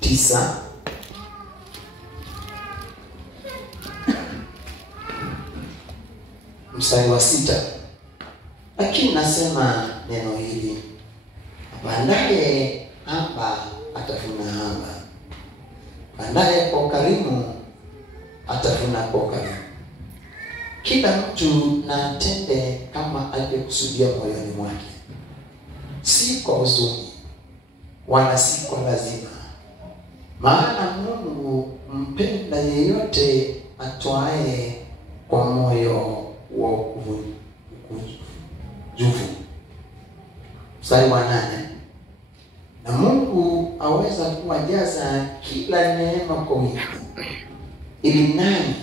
9 mstari wa 6. Lakini nasema neno hili, apandaye haba atavuna haba, apandaye kwa ukarimu atavuna kwa ukarimu. Kila mtu na atende kama alivyokusudia moyoni mwake, si kwa huzuni wala si kwa lazima, maana Mungu mpenda yeyote atoaye kwa moyo wa ukujufu. Mstari wa 8. Na Mungu aweza kuwajaza kila neema kwa wingi, ili nanyi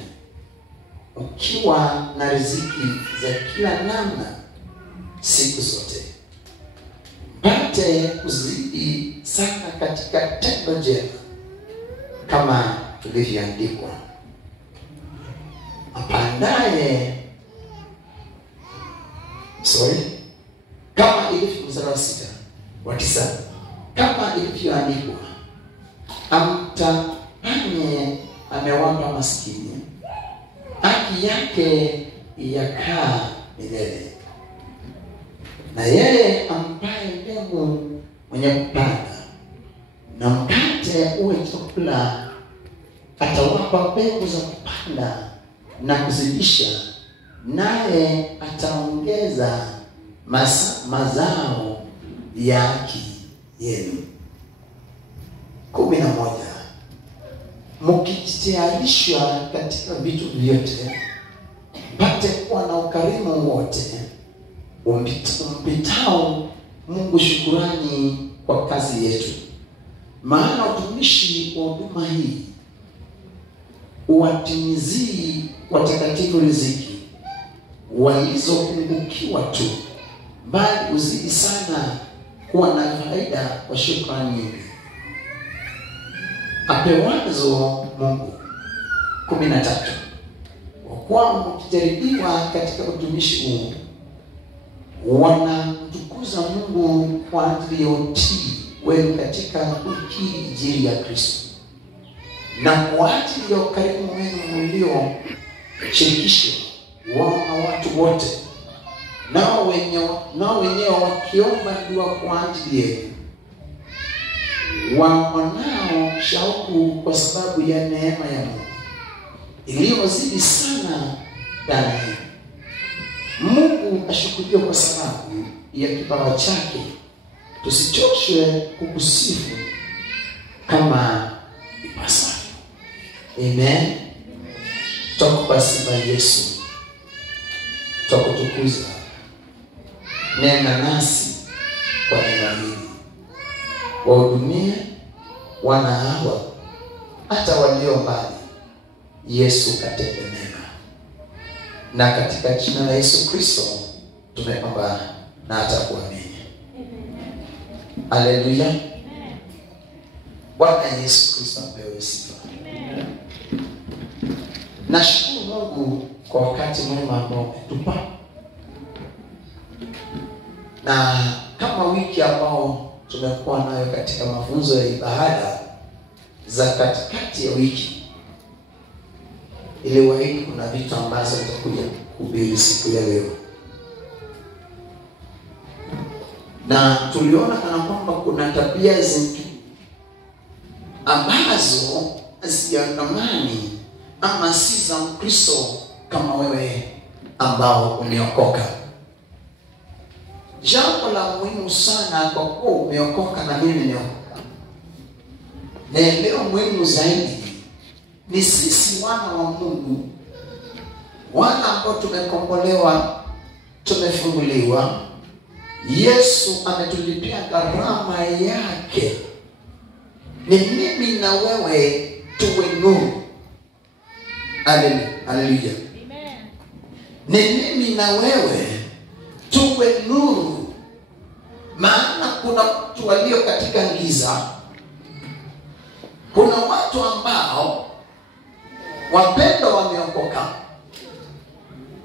ukiwa na riziki za kila namna siku zote, mpate kuzidi sana katika tendo jema, kama tulivyoandikwa, apandaye kama ilivyo, mstari wa 6 wa 9, kama ilivyoandikwa, amtapanye amewapa maskini, haki yake yakaa milele. Na yeye ampaye mbegu mwenye kupanda na mkate uwe chakula, atawapa mbegu za kupanda na kuzidisha, naye ataongeza mazao ya haki yenu. 11. Mkijitayarishwa katika vitu vyote, mpate kuwa na ukarimu wote, umpitao Mungu shukurani kwa kazi yetu. Maana utumishi wa huduma hii uwatimizii watakatifu riziki walizopungukiwa tu, bali uzidi sana kuwa na faida kwa shukrani nyingi apewazo Mungu. 13. Kwa kuwa mkijaribiwa katika utumishi huu, wanamtukuza Mungu kwa ajili ya utii wenu katika kuhubiri Injili ya Kristo, na kwa ajili ya ukarimu wenu mlioshirikishwa na watu wote, nao wenyewe wakiomba dua kwa ajili yenu, wanao shauku kwa sababu ya neema ya Mungu iliyozidi sana ndani yenu. Mungu ashukuriwe kwa sababu ya kipawa chake, tusichoshwe kukusifu kama ipasavyo. Amen. Tukupa sifa Yesu, tukutukuza. Nena nasi kwa neno hili, wahudumie wana hawa hata walio mbali. Yesu katende mema, na katika jina la Yesu Kristo tumeomba na hata kuamini. Haleluya. Bwana Yesu Kristo apewe sifa. Nashukuru Mungu kwa wakati mwema ambao umetupa, na kama wiki ambao tumekuwa nayo katika mafunzo ya ibada za katikati ya wiki, iliwaahidi kuna vitu ambazo nitakuja kuhubiri siku ya leo, na tuliona kana kwamba kuna tabia zingine ambazo haziandamani ama si za Mkristo kama wewe ambao umeokoka. Jambo la muhimu sana kwa kuwa umeokoka na mimi nimeokoka, na leo muhimu zaidi ni sisi wana wa Mungu, wana ambao tumekombolewa, tumefunguliwa. Yesu ametulipia gharama yake. Ni mimi na wewe tuwe nuru. Haleluya. Amen. Ni mimi na wewe tuwe nuru. Maana kuna watu walio katika giza. Kuna watu ambao wapendwa wameokoka,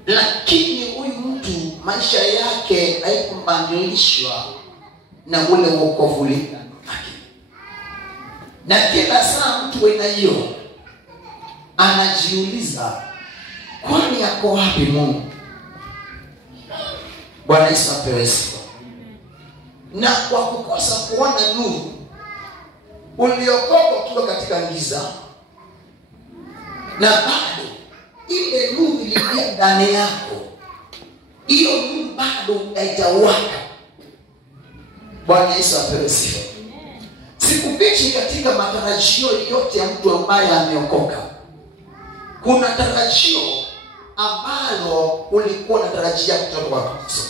lakini huyu mtu maisha yake haikumbadilishwa na ule wokovu wake. Na kila saa mtu aina hiyo anajiuliza, kwani yako wapi Mungu? Bwana Yesu apewe sifa. Na kwa kukosa kuona nuru, uliokoka ukiwa katika giza, na bado ile nuru iliingia ndani yako, hiyo nuru bado haijawaka. Bwana Yesu apewe sifa. Sikufichi katika matarajio yote ya mtu ambaye ameokoka, kuna tarajio ambalo ulikuwa unatarajia kutoka kwa Kristo.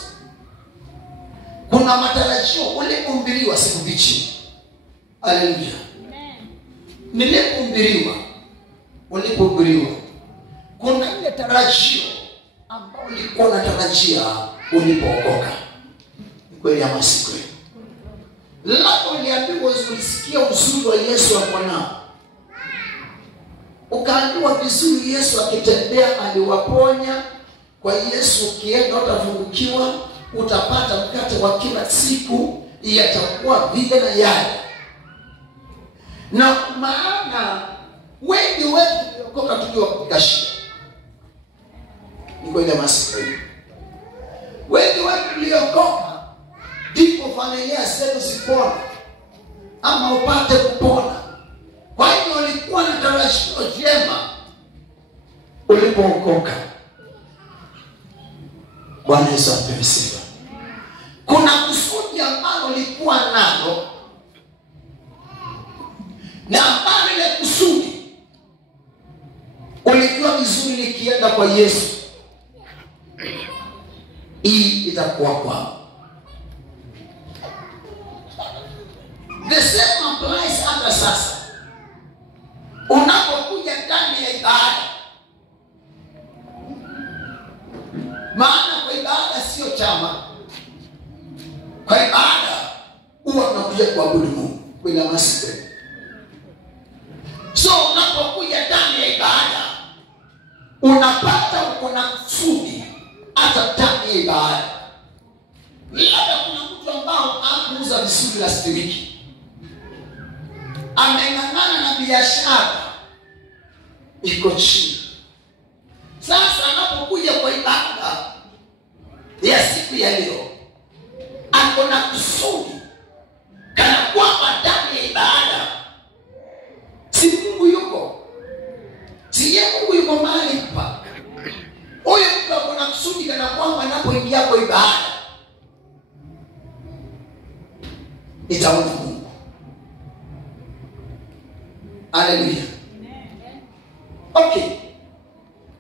Kuna matarajio ulipohubiriwa, sikufichi. Haleluya. Nilipohubiriwa, ulipohubiriwa, kuna ile tarajio ambalo ulikuwa unatarajia ulipookoka. Kweli ama si kweli? Labda uliambiwa, ulisikia uzuri wa Yesu hapo nao, ukaambiwa vizuri Yesu akitembea aliwaponya, kwa Yesu ukienda utafungukiwa, utapata mkate wa kila siku, yatakuwa vile na yale. Na maana wengi wetu tuliokoka tukiwa katika shida. Ni kweli ama si kweli? Wengi wetu tuliokoka ndipo familia zetu zipone ama upate kupona. Kwa hiyo ulikuwa na tarajio jema ulipookoka. Bwana Yesu apewe sifa. Kuna kusudi ambalo ulikuwa nalo, na ambalo ile kusudi ulikuwa vizuri likienda kwa Yesu, hii itakuwa kwao. The same applies hata sasa. Unapokuja ndani ya ibada, maana kwa ibada sio chama. Kwa ibada huwa tunakuja kuabudu Mungu. Kweli ama si kweli? So unapokuja ndani ya ibada, unapata uko na kusudi hata ndani ya ibada. Labda kuna mtu ambao anakuuza vizuri la spiriti, ameng'ang'ana na biashara iko chini. Sasa anapokuja kwa ibada ya siku ya leo, ako na kusudi kana kwamba ndani ya ibada si Mungu yuko, si yeye Mungu yuko mahali hapa. Huyo mtu ako na kusudi kana kwamba anapoingia kwa ibada itaona Mungu. Haleluya. Okay.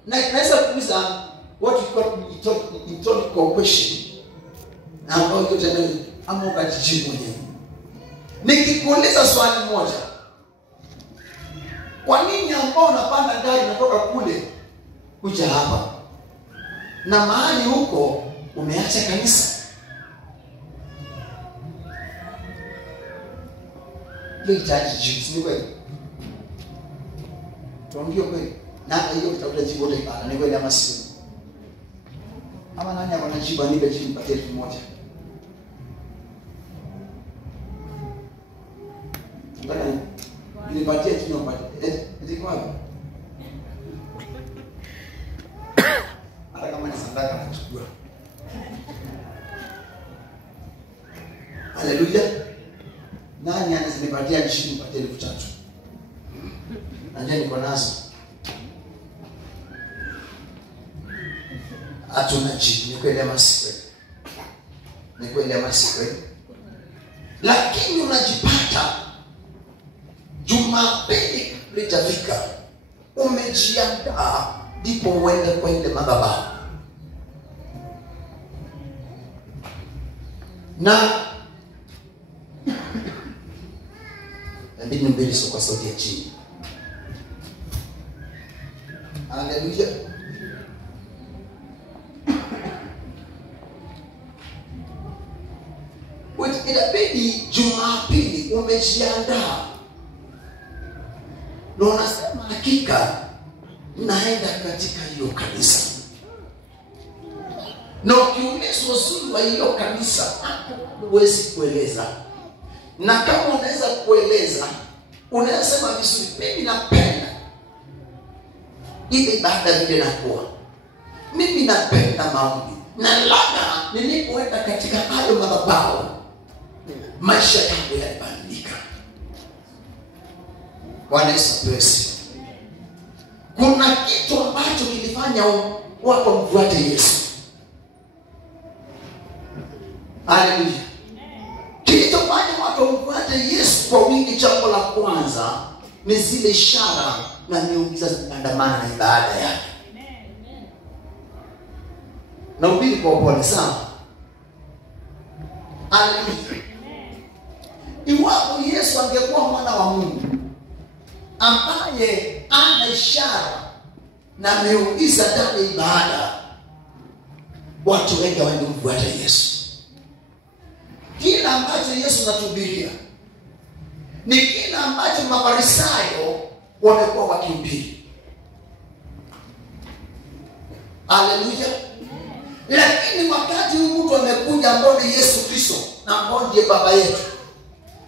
Na naweza kuuliza what you call rhetorical question. Na ambao tutaenda ama ukajibu mwenyewe. Nikikuuliza swali moja, kwa nini ambao unapanda gari unatoka kule kuja hapa, na mahali huko umeacha kanisa? Litajibu, ni kweli? Tuongee kweli. Na hiyo tutakuta jibu wote ibada. Ni kweli ama si? Ama nani anajibu? Nipe jibu pate elfu moja. Bwana, nilipatia tu nipate. Ndiko wapi? Hata kama ni sadaka nachukua. Haleluya. Nani anazinipatia nishini pate 3,000? Ndio niko nazo. Hatuna jibu. Ni kweli ama si kweli? Ni kweli ama si kweli? Lakini unajipata Jumapili litafika, umejiandaa ndipo uende kwa ile madhabahu. Na ndivyo mbele sio kwa sauti ya chini. Haleluya. Inabidi Jumapili umejiandaa, na unasema hakika naenda katika hiyo kanisa. Na ukiulizwa uzuri wa hiyo kanisa, huwezi kueleza. Na kama unaweza kueleza, unasema vizuri, mimi napenda ile ibada vile nakuwa, mimi napenda maombi, na labda nilipoenda katika hayo madhabahu maisha yangu yalibadilika. Bwana Yesu asifiwe. Kuna kitu ambacho kilifanya watu wamfuate Yesu. Haleluya. Kilichofanya watu wamfuate Yesu kwa wingi, jambo la kwanza ni zile ishara na miujiza zinaandamana na ibada yake. Na ubiri kwa upole sana. Haleluya. Iwapo Yesu angekuwa mwana wa Mungu ambaye ana ishara na miujiza ndani ya ibada, watu wengi wangemfuata Yesu. Kila ambacho Yesu anatuhubiria ni kila ambacho Mafarisayo wamekuwa wakihubiri. Haleluya. Lakini wakati mtu amekuja ambao ni Yesu Kristo na ambao ndiye baba yetu,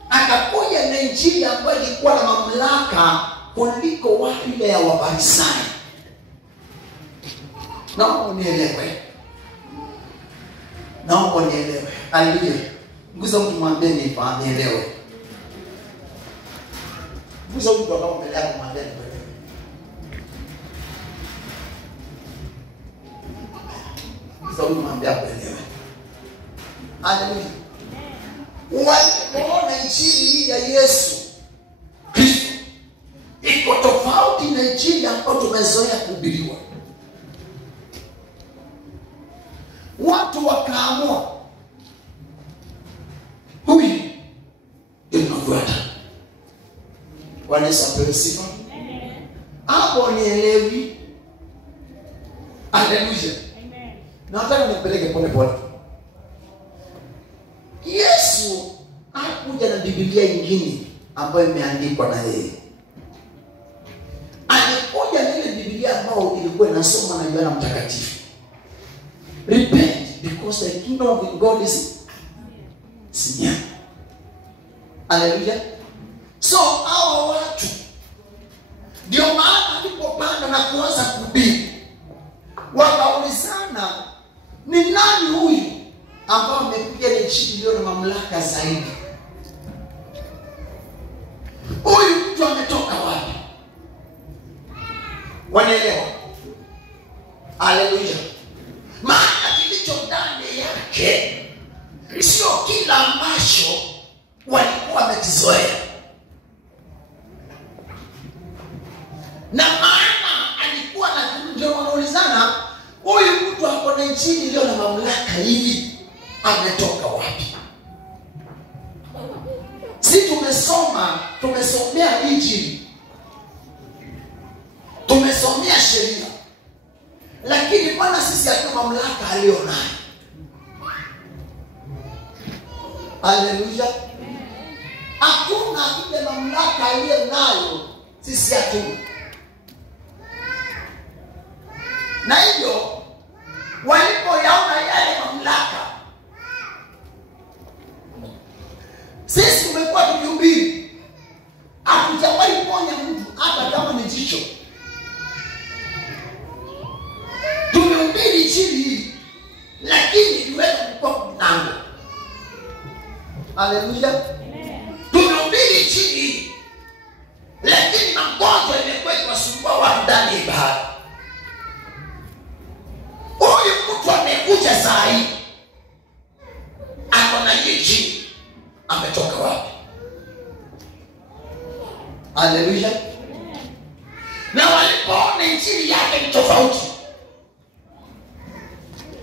akakuja na injili ambayo ilikuwa na mamlaka kuliko watu ile ya Wafarisayo. Naomba unielewe. Haleluya. Nguza mtu mwambie nielewe. Nguza mtu ambao mbele yako mwambie nielewe. Nguza mtu mwambie nielewe. Haleluya. Walipoona injili hii ya Yesu Kristo iko tofauti na injili ambayo tumezoea kuhubiriwa, watu wakaamua huyu tunafuata. Bwana Yesu asifiwe. Hapo nielewi. Haleluya. Nataka nipeleke pole pole. Yesu hakuja na Biblia nyingine ambayo imeandikwa na yeye. Alikuja na ile Biblia ambayo ilikuwa inasoma na Yohana Mtakatifu. Repent because the kingdom of God is near. Haleluya. So hao watu ndio maana alipopanda na kuanza kuhubiri, wakaulizana, ni nani huyu ambao amekuja na injili iliyo na mamlaka zaidi? Huyu mtu ametoka wapi? Wanaelewa? Haleluya. Maana kilicho ndani yake sio kila ambacho walikuwa wamekizoea. Na maana alikuwa na ndio wanaulizana, huyu mtu ako na injili iliyo na mamlaka hivi, ametoka wapi? Si tumesomea injili, tumesomea sheria, lakini Bwana sisi hatuna mamlaka aliyonayo. Haleluya. Hakuna ile mamlaka aliyonayo sisi hatuna. Na hivyo walipoyaona yale mamlaka, sisi tumekuwa tukihubiri, hatujawahi ponya mtu hata kama ni jicho. Tumehubiri injili hii, lakini tuweza kukopa mlango. Haleluya. Tumehubiri injili hii, lakini magonjwa imekuwa ikisumbua watu ndani ya ibada. Huyu mtu amekuja saa hii, ako na injili, ametoka wapi? Haleluya. Na walipoona injili yake ni tofauti,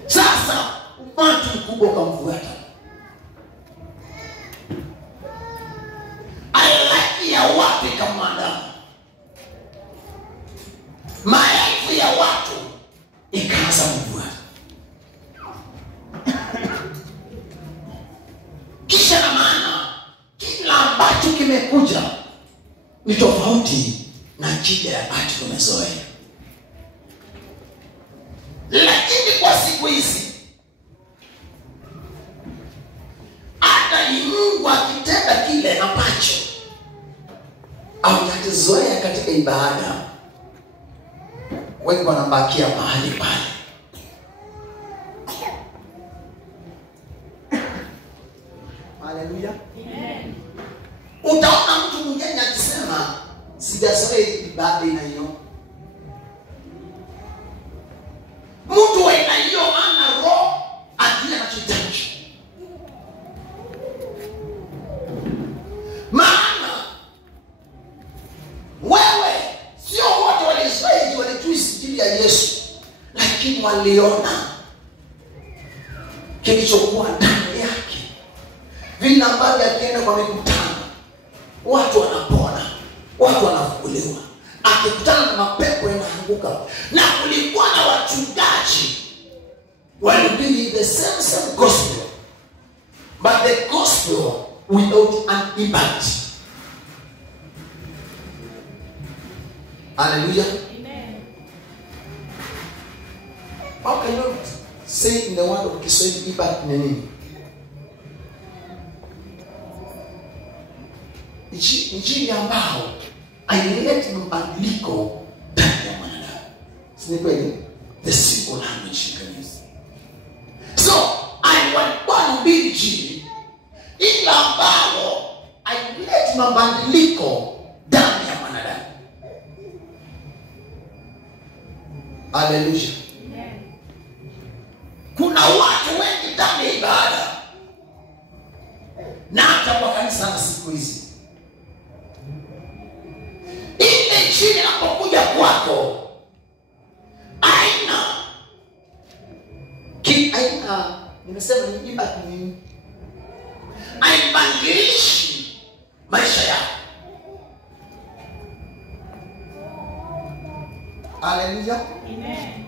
sasa umati mkubwa ukamfuata. Alilakia wapi kama Adamu? Maelfu ya watu ikaanza kumfuata. Kisha na maana kila ambacho kimekuja ni tofauti na kile ambacho tumezoea. Lakini kwa siku hizi hata ni Mungu akitenda kile ambacho akizoea katika ibada, wengi wanabakia mahali pale. Haleluya. Amen. Utaona mtu mwingine akisema sijazoea ibada ina hiyo. Mtu wa aina hiyo ana roho ajili anachohitaji. Maana wewe sio wote walizoea walijua injili ya Yesu, lakini waliona kilichokuwa ndani yake. Vile ambavyo akienda kwa mikutano, watu wanapona, watu wanafunguliwa, akikutana na mapepo yanaanguka. Na kulikuwa na wachungaji walihubiri the same gospel, but the gospel without an impact. Hallelujah. Amen. How can you say in the word of Kiswahili impact ni nini? Injili ambao haileti mabadiliko ndani ya mwanadamu. Si ni kweli? The simple language you can use. So, walikuwa wanahubiri injili ile ambao haileti mabadiliko ndani ya mwanadamu. Hallelujah. Kuna watu wengi ndani ya ibada na hata kwa kanisa na siku hizi, ile injili inapokuja kwako nimesema ni impact ni haibadilishi maisha yako. Hallelujah. Amen.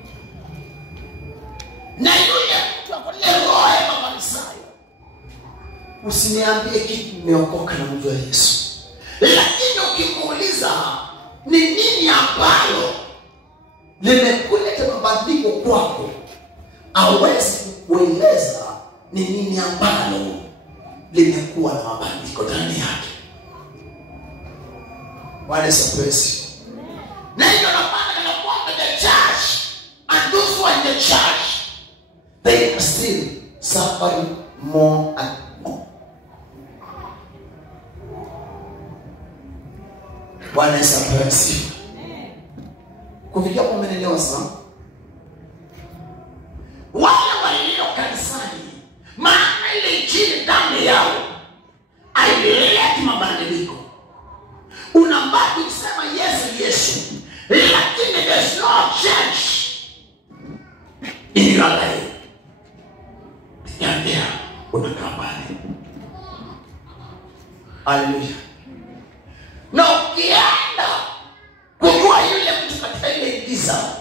Na yule mtu akolie roho ya Mafarisayo, usiniambie kitu nimeokoka na mjua Yesu. Lakini ukimuuliza ni nini ambalo limekuleta mabadiliko kwako, hawezi kueleza ni nini ambalo limekuwa na mabadiliko ndani yake. Bwana asifiwe. Na hiyo napata na kwamba the church and those who are in the church, they are still suffering more and more. Bwana asifiwe. Kufikia kwa menelewa sana. Wale walio kanisani, maana ile injili ndani yao haileti mabadiliko. Unabaki kusema Yesu, lakini there's no change in your life. Niambia unakaa mbali. Hallelujah. Na ukienda kujua yule mtu katika ile giza,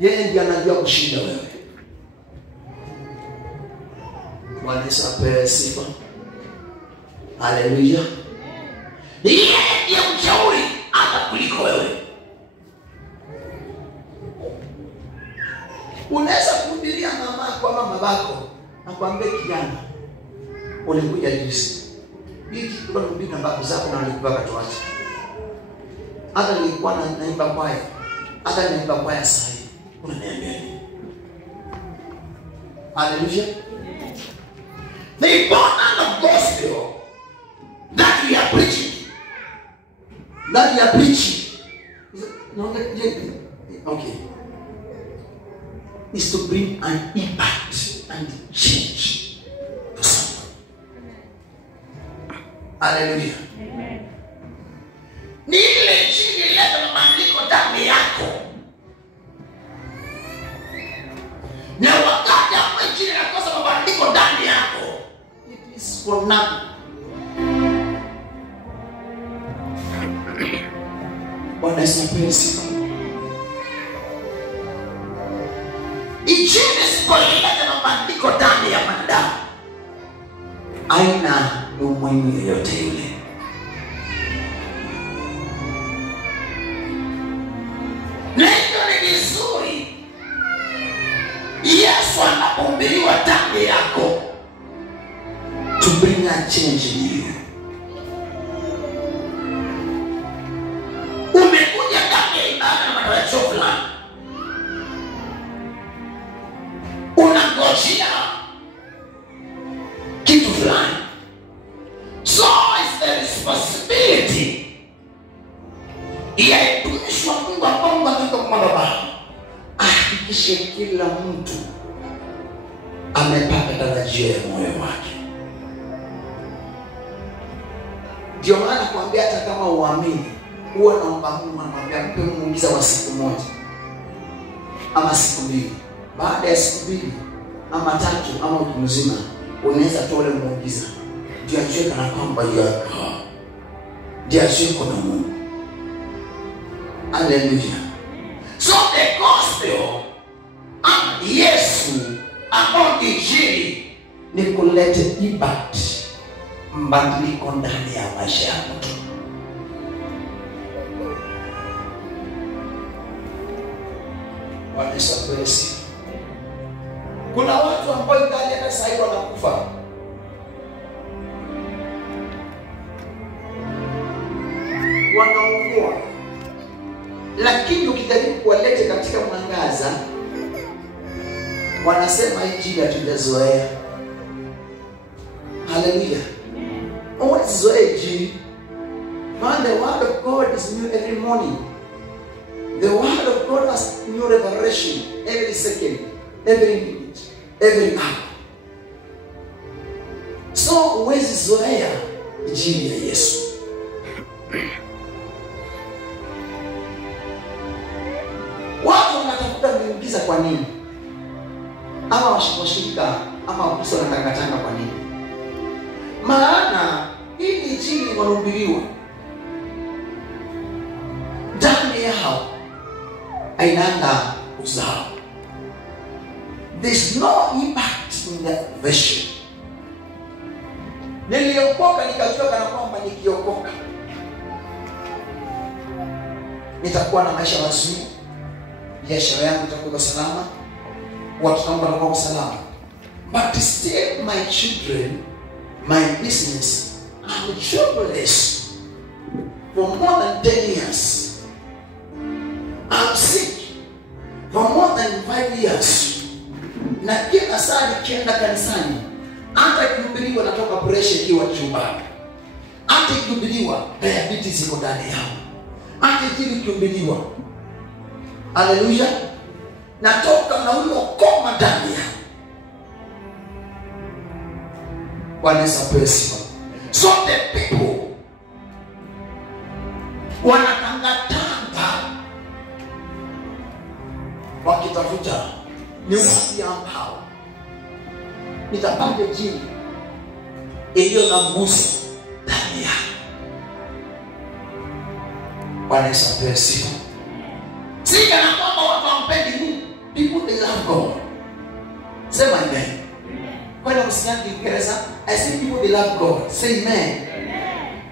yeye ndiye anajua kushinda wewe. Bwana Yesu apewe sifa. Hallelujah. Yeye ndiye mshauri hata kuliko wewe. Unaweza kuhubiria mama kwa mama bako na kuambia kijana, ulikuja juzi. Hiki kwa kuhubiri na baba zako na alikubaka tuache. Hata nilikuwa naimba kwaya. Hata naimba kwaya sasa. Unaniambia nini? Hallelujah. The important gospel that we are preaching. Okay. Is to bring an impact and change to someone. Hallelujah. Amen. Ni ile injili ileta mabadiliko ndani yako. Na wakati ambapo injili inakosa mabadiliko ndani yako, it is for nothing. Bwana Yesu apewe sifa. Injili isipoleta mabadiliko ndani ya mwanadamu, haina umuhimu yoyote yule. Neno ni vizuri Yesu anapohubiriwa ndani yako, to bring a change in you. responsibility ya mtumishi wa Mungu ambao katika madhabahu ahakikishe kila mtu amepata tarajio ya moyo wake. Ndio maana kuambia hata kama uamini, huwa naomba Mungu anamwambia mpe muujiza wa siku moja ama siku mbili. Baada ya siku mbili ama tatu ama wiki mzima unaweza toa ule muujiza. Ndio ajue kana kwamba yako. Ndio ajue kuna Mungu. Hallelujah. So the gospel Yesu ambao injili ni kuleta impact, mbadiliko ndani ya maisha ya mtu. Wanasapesi. Kuna watu ambao ndani ya sasa hivi wanakufa. Wanaugua. Lakini ukijaribu kuwaleta katika mwangaza, wanasema injili hatujazoea. Hallelujah. Usizoee injili. Man, the word of God is new every morning. The word of God has new revelation every second, every minute, every hour. So usizoea injili ya Yesu. Watu wanatafuta miujiza kwa nini? Ama washirika ama wakristo wanatangatanga kwa nini? Maana hii injili inahubiriwa ndani yao hainanga uzao. There's no impact in the version. Niliokoka nikajua kana kwamba nikiokoka nitakuwa na maisha mazuri, biashara yangu itakuwa salama, watu wangu watakuwa salama. But still my children, my business, I'm jobless for more than 10 years. I'm sick for more than 5 years. Na kila saa nikienda kanisani, hata ikihubiriwa natoka pressure ikiwa chumbani. Hata ikihubiriwa diabetes iko ndani yao. Hata ikihubiriwa, hallelujah, natoka na huyo koma ndani yao. Wanasapesi. So the people wanatangatanga wakitafuta ni wapi ambao nitapata jini iliyo na nguzo ndani yao. Wanasapesi. Sika na kwamba watu wampendi Mungu. People they love God. Say my name. When I was young in Kiingereza, I say people they love God. Say amen.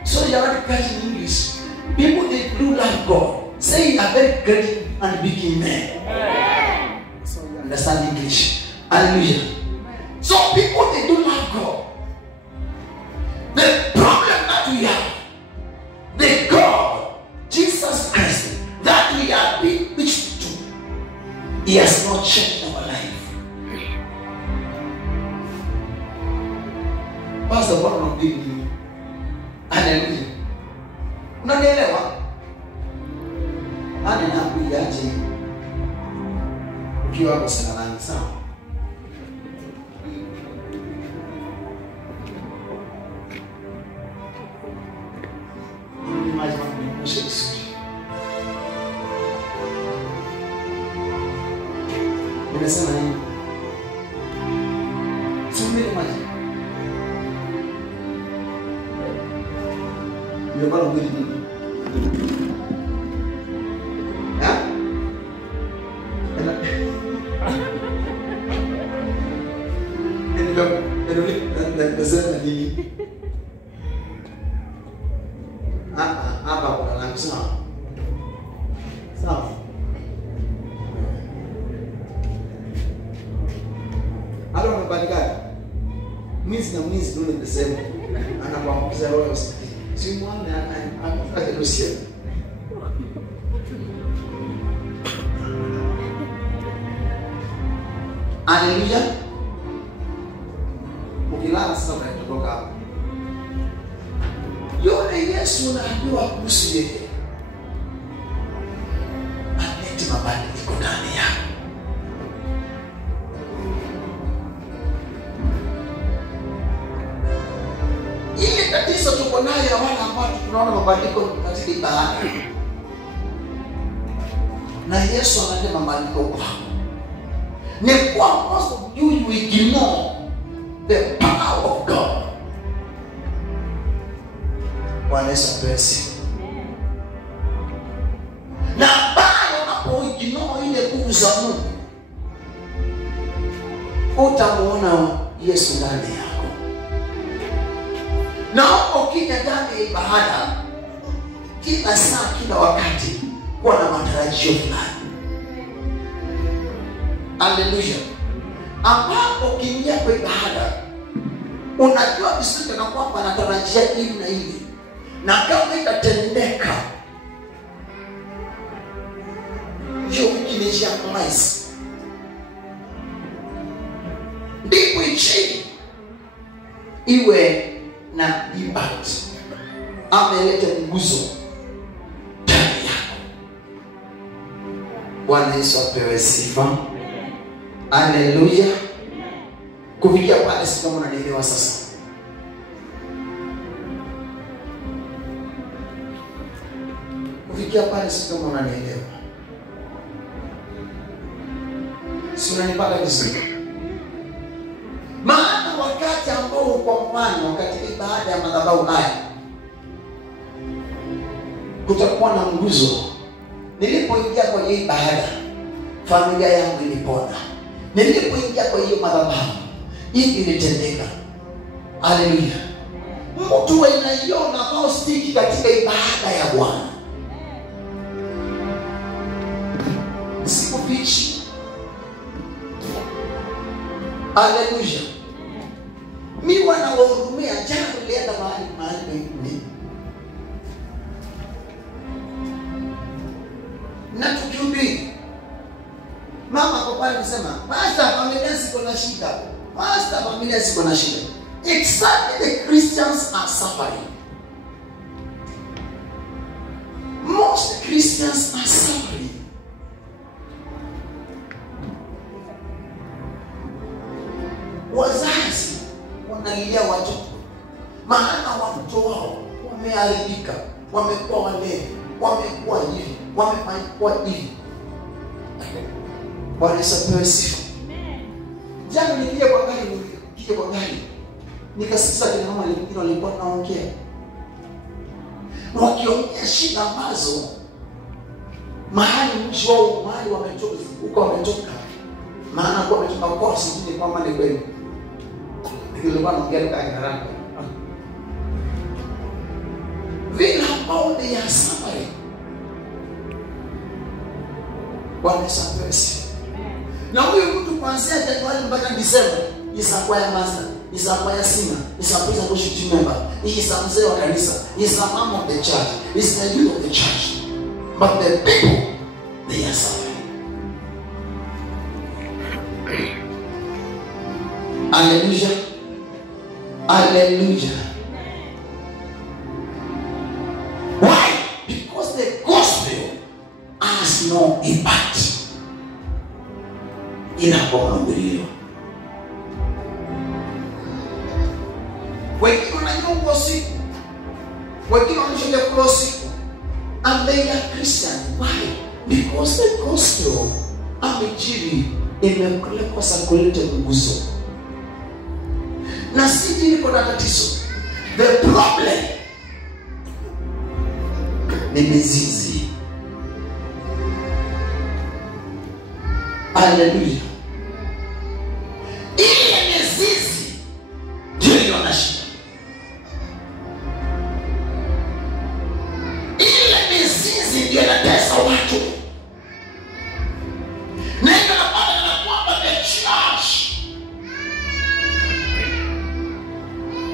So you are already in English. People they do love God. Say a very great and big amen. So you understand English. Hallelujah. So people they do love God. The problem that we have, the God, Jesus Christ, that we are being preached to, He has not changed our life. What's the problem of being you? Hallelujah. Unanielewa? Hadi na kuiaje ukiwa hapo sana sawa. Ni mais uma Jesus. Nimesema nini? Subiri maji. Ndio bado ngiri nini? Nasema nini? Hapa kuna langu sawa. Sawa. Halo umebadilika. Mwizi na mwizi ndio nimesema. Anakuambukiza roho usikizi. Si mwana anataka Lucia. Hallelujah. Ukilala sasa unatoka hapo. Yule Yesu Yesu unaambiwa kuhusu yeye alete mabadiliko ndani yako. Ile tatizo tuko nayo ya wale ambao tunaona mabadiliko katika ibada, na Yesu analeta mabadiliko kwako, ni kwa sababu you ignore the power of God. Bwana Yesu asifiwe. Na bado unapoignore ile nguvu za Mungu, utamuona Yesu ndani yako. Na ukija ndani ya ibada, kila saa, kila wakati, kuwa na matarajio fulani. Haleluya. Ambapo ukiingia kwa ibada, unajua vizuri na kwamba anatarajia hili na hili, na kama itatendeka, hiyo ukinisha maisi, ndipo ichini iwe na impact, ameleta nguzo ndani yako. Bwana Yesu apewe sifa. Haleluya. Kufikia pale, si kama unanielewa sasa. Kufikia pale, si kama unanielewa. Si unanipata vizuri? Maana wakati ambao kwa mfano katika ibada ya madhabahu haya kutakuwa na nguzo. Nilipoingia kwenye ibada, familia yangu ilipona. Nilipoingia kwa hiyo madhabahu, hivi ilitendeka. Haleluya. Mtu anaiona hao stiki katika ibada ya Bwana. Sikufichi. Haleluya. Mimi wanawahurumia. Jana nilienda mahali pengine, na tukihubiri, mama kwa pale anasema, "Pastor, familia ziko na shida. Pastor, familia ziko na shida." Exactly, the Christians are suffering. Most Christians are suffering. Wazazi wanalilia watoto, maana watoto wao wameharibika, wamekuwa walevi, wamekuwa hivi, wamekuwa hivi. Bwana Yesu apewe sifa. Jana nilikuja kwa gari, nikasikiza kina mama wengine walikuwa wanaongea, wakiongea shida ambazo mahali mji wao, mahali wametoka huko, wametoka, maana kwa wametoka kwa sisi kwamba ni kweli. Nilikuwa naongea kwa haraka. Vile ambao they are suffering. Bwana Yesu apewe sifa. Na huyu mtu kuanzia Januari mpaka Disemba, isakuwa ya master, isakuwa ya sima, isakuwa ya worship member, isa mzee wa kanisa, isa mom of the church, is the youth of the church. But the people, they are suffering. Hallelujah. Hallelujah. Why? Because the gospel has no impact. Inapohubiriwa, wengine wananyongwa siku, wengine wanashinda kwa siku, and they are Christian. Why? Because the gospel amejiri imekuwa sakulete nguzo. Na sisi niko na tatizo. The problem ni mizizi. Hallelujah. Ile mizizi ndio inashika. Ile mizizi ndio inatesa watu. Na inapata na kwamba the church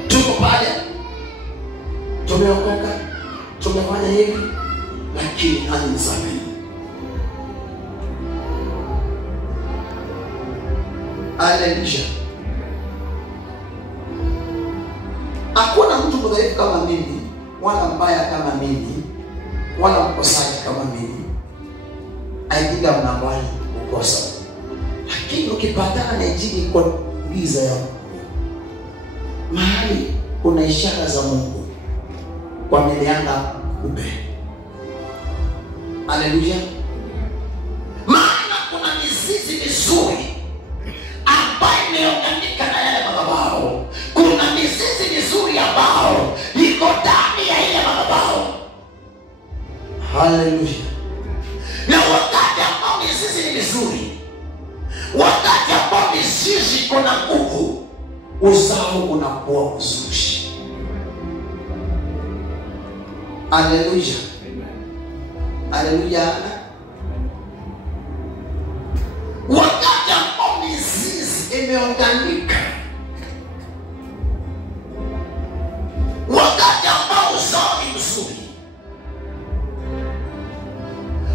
tuko pale, tumeokoka, tumefanya hivi, lakini hanisamehe. Hallelujah. Hakuna mtu mdhaifu kama mimi wala mbaya kama mimi, wala mkosaji kama mimi. Aidiga mnawali kukosa. Lakini ukipatana na injili kwa giza ya Mungu, mahali kuna ishara za Mungu, wamelianga ube. Haleluya. Maana kuna mizizi mizuri ambayo imeunganika na yale madhabahu. Kuna mizizi mizuri ambao iko ndani ya ile madhabahu. Haleluya. Na wakati ambao mizizi ni mizuri, wakati ambao mizizi kuna nguvu, uzao unakuwa mzuri. Haleluya. Haleluya. Wakati ambao mizizi imeunganika, wakati ambao uzao ni mzuri,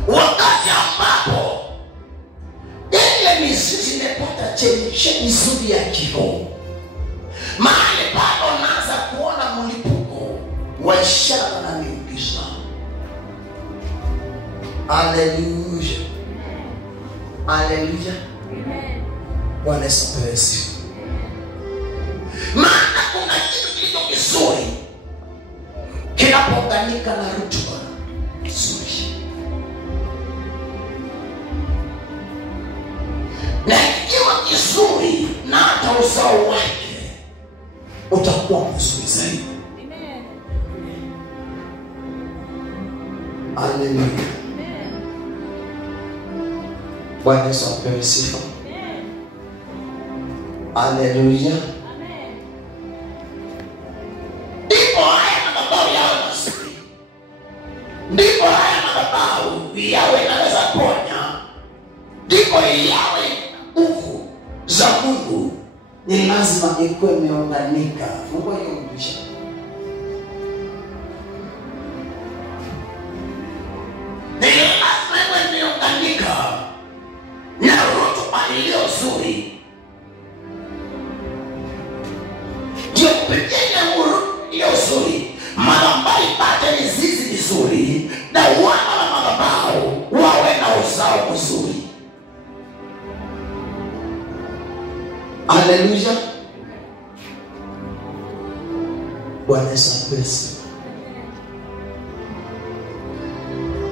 wakati ambapo ile mizizi imepata chemchemi nzuri ya kiroho, mahali pale unaanza kuona mlipuko wa ishara na miujiza. Haleluya. Haleluya. Bwana Yesu asifiwe. Maana kuna kitu kilicho kizuri kinapounganika na rutuba nzuri, na ikiwa kizuri na hata uzao wake utakuwa mzuri zaidi. Haleluya. Bwana Yesu apewe sifa. Haleluya. Ndipo haya madhabahu yawe mazuri, ndipo haya madhabahu yawe naweza ponya, ndipo yawe nguvu za Mungu. Ni lazima ikuwe imeunganika. Mungu ayumdisha. Ni lazima iwe imeunganika na rutuba iliyo nzuri. Ndio kupitia rutuba iliyo nzuri, madhabahu ipate mizizi mizuri, na wana wa madhabahu wawe na uzao mzuri. Haleluya. Bwana Yesu asifiwe.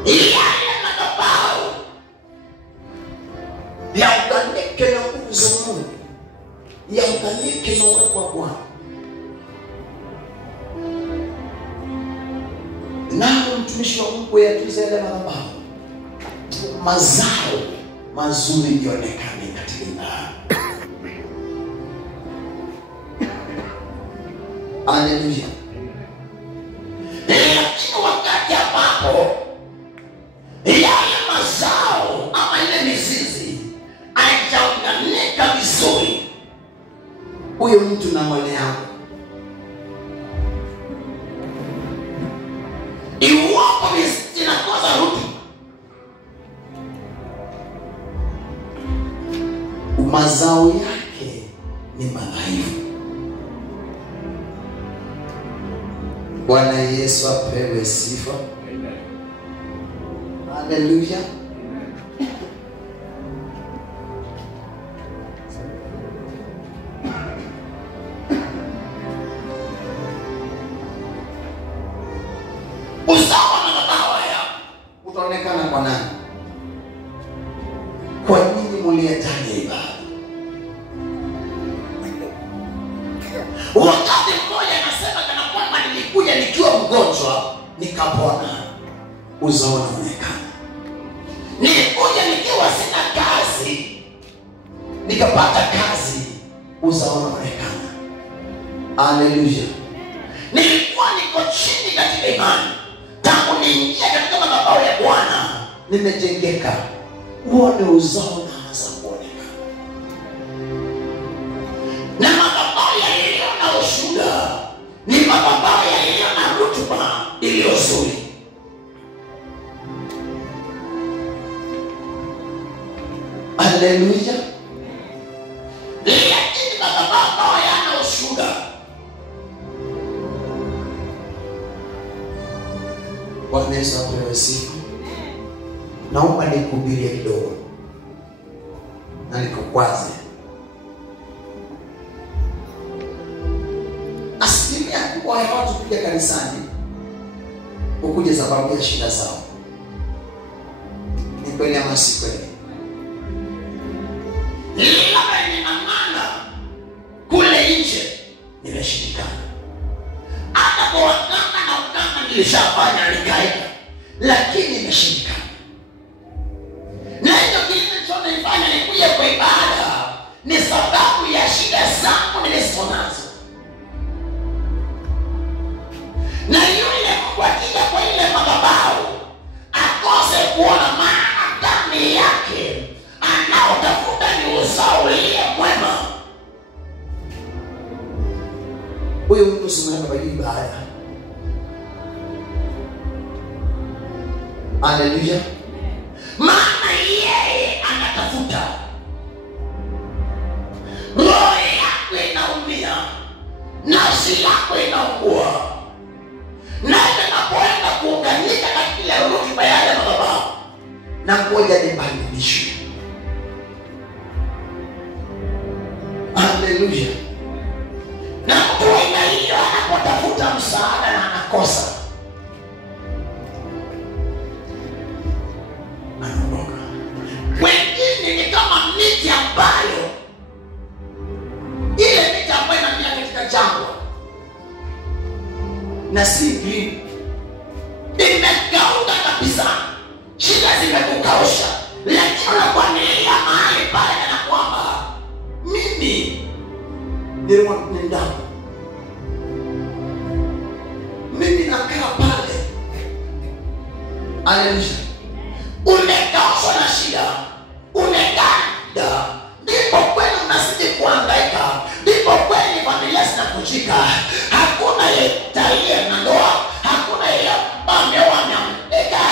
Yale madhabahu yaunganike na nguvu za Mungu, yaunganike na uwepo wa Bwana, na mtumishi wa Mungu yatunze yale madhabahu, mazao mazuri yaonekane katika ibada. Haleluya. Lakini wakati ambapo yale mazao ama ile mizizi haijaunganika vizuri, huyo mtu na mwele yako, iwapo mizizi inakosa rutuba, mazao yake ni madhaifu. Bwana Yesu apewe sifa. Haleluya. Usawa na madhabahu haya utaonekana kwa nani? Kwa nini mlietaja ibada? Wakati mmoja anasema kana kwamba nilikuja nikiwa mgonjwa nikapona, uzao unaonekana. Nilikuja nikiwa sina kazi nikapata kazi, uzao unaonekana. Haleluya. Nilikuwa niko chini katika imani, tangu niingia katika madhabahu ya Bwana nimejengeka, uone uzao unaanza kuonekana. Na madhabahu yaliyo na ushuhuda ni madhabahu yaliyo na rutuba iliyo nzuri. Haleluya. Lakini madhabahu yana ushuhuda, Bwana Yesu apewe sifa. Naomba nikuhubirie kidogo na nikukwaze. Asilimia kubwa ya watu kuja kanisani ukuja sababu ya shida zao. Ni kweli ama si kweli? Labda nina maana kule nje nimeshindikana. Hata kwa waganga na uganga nilishafanya nikaenda, lakini nimeshindikana. Na hiyo kilichonifanya nikuja kwa ibada ni sababu ya shida zangu nilizonazo. Na yule Mungu akija kwa ile madhabahu akose kuona maana ndani yake, anaotafuta ni uzao uliye mwema. Huyo mtu simama kwa ibada. Haleluya. Maana yeye anatafuta. Roho yako inaumia, nafsi yako inaugua. Na unapoenda kuunganika na kila rutuba ya yale madhabahu, na ngoja nibadilishwe. Haleluya. Na mtu aina hiyo anapotafuta msaada na anakosa, anaondoka. Wengine ni kama miti ambayo, ile miti ambayo inamea katika jangwa na si green, imekauka kabisa, shida zimekukausha, lakini unakwambia mahali pale na kwamba mimi nenda, mimi nakaa pale. Haleluya. Umekaushwa na shida, umekanda, ndipo kweli unazidi kuhangaika, ndipo kweli familia zinakujika. Hakuna yeyote na ndoa, hakuna yeyote ameameka.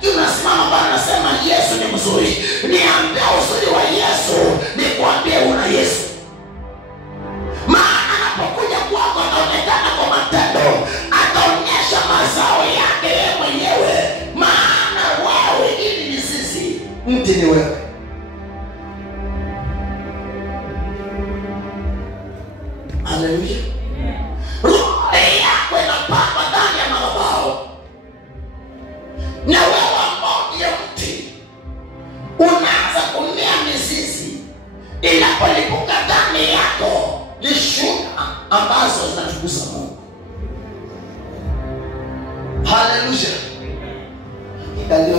Tunasimama Bwana anasema Yesu ni mzuri. Niambie uzuri wa Yesu, nikwambie una Yesu. Maana anapokuja kwako anaonekana kwa matendo, ataonyesha mazao yake yeye mwenyewe. Maana wewe ili ni sisi, mti ni wewe. Haleluya. Roho yako inapandwa ndani ya madhabahu, na wewe ambao ndiye mti unaanza kumea mizizi. Inapolipuka ndani yako ni shuka ambazo zinatukuza Mungu. Haleluya. Ndio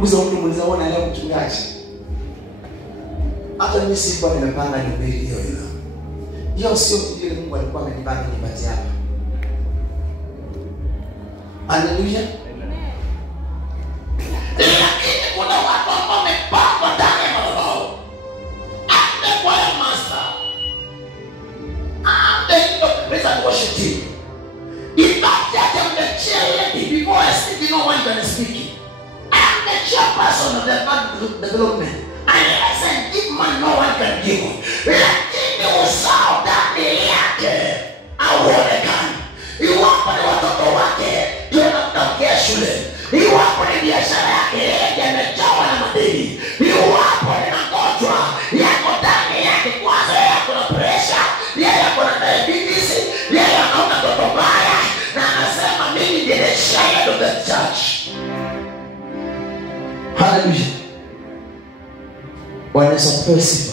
mzo mtu mlizaona leo mchungaji, hata mimi sipo nimepanga ni hiyo hiyo. Hiyo sio ile Mungu alikuwa amenipanga nipatie hapa. Haleluya. Lakini kuna watu ambao wamepangwa ndani ya madhabahu. Hata kwa ya master, hata pesa kwa shiti. Ibada ya mchezo before I speak, no one can speak. I'm the chairperson of the development. And listen, if man no one can give. Lakini usao ndani yake auonekane. Iwapo ni watoto wake ndio wanatokea shule, iwapo ni biashara yake yamejawa na madeni, iwapo ni magonjwa yako ndani yake, kwanza yako na pressure, yako na diabetes, anaona mtoto mbaya, na anasema mimi ndiye child of the church. Hallelujah. Bwana Yesu apewe sifa.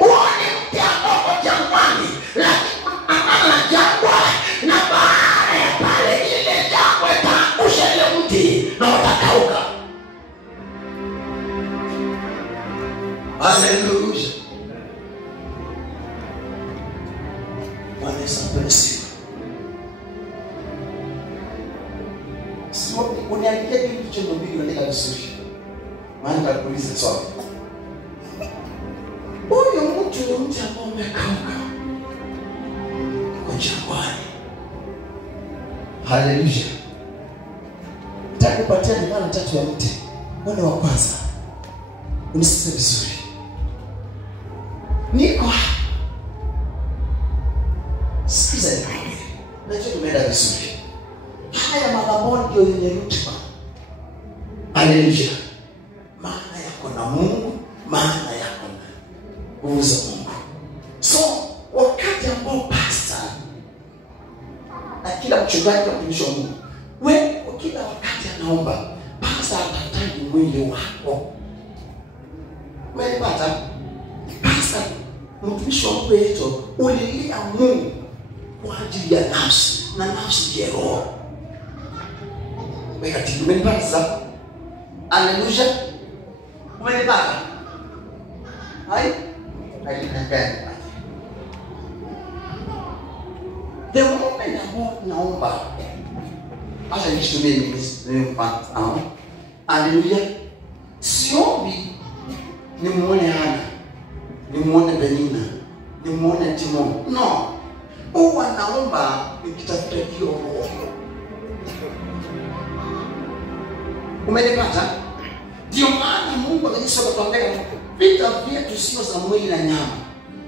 Uone mti ambao jangwani, lakini ana jangwa, na baada ya pale ile jangwa itaangusha ile mti na utakauka. Hallelujah. Bwana Yesu apewe sifa. Sio uniandikie kitu cha mbili unaandika vizuri. Maana kuuliza swali. Huyo mtu ni mtu ambao umekauka kwa jangwani. Haleluya. Nitakupatia mifano 3 ya mti. Mwana wa kwanza, unisikize vizuri. Niko sikiza nikwambie. Najua tumeenda vizuri. haya madhabahu ndio yenye rutuba. Haleluya. Maana yako na Mungu, maana yako na nguvu za Mungu. So wakati ambao pastor na kila mchungaji wa mtumishi wa Mungu, wewe kila wakati anaomba, pastor atataji mwili wako. Umepata? Pastor mtumishi wa Mungu yetu ulilia Mungu kwa ajili ya nafsi na nafsi ya roho. Wakati umepata? Haleluya. Umepata? Hai? Hailinakani. The moment ambao naomba, hata nishitumie mfano. Haleluya. Siombi nimuone Hana, nimuone Benina, nimuone Timon. No. Huwa naomba nikitafuta hiyo roho. Umenipata? Ndio maana Mungu anasema tuambie vita vyetu sio za mwili na nyama.